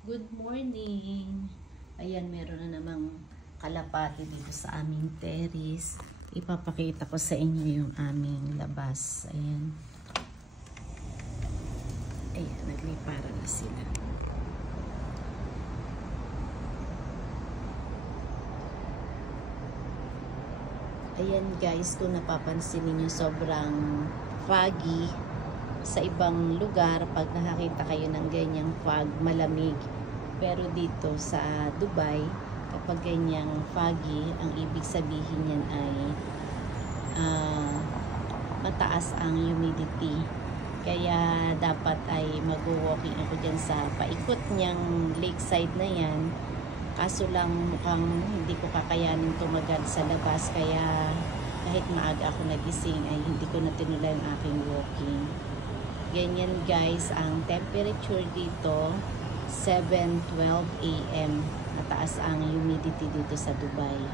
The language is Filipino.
Good morning! Ayan, meron na namang kalapati dito sa aming terrace. Ipapakita ko sa inyo yung aming labas. Ayan. Ayan, naglipara na sila. Ayan guys, kung napapansin niyo sobrang foggy. Sa ibang lugar, pag nakakita kayo ng ganyang fog, malamig. Pero dito sa Dubai, kapag ganyang foggy, ang ibig sabihin niyan ay mataas ang humidity. Kaya dapat ay mag-walking ako dyan sa paikot niyang lakeside na yan. Kaso lang mukhang hindi ko kakayanin tumagal sa labas. Kaya kahit maaga ako nagising ay hindi ko na tinuloy ang aking walking. Ganyan guys, ang temperature dito 7:12 AM. Mataas ang humidity dito sa Dubai.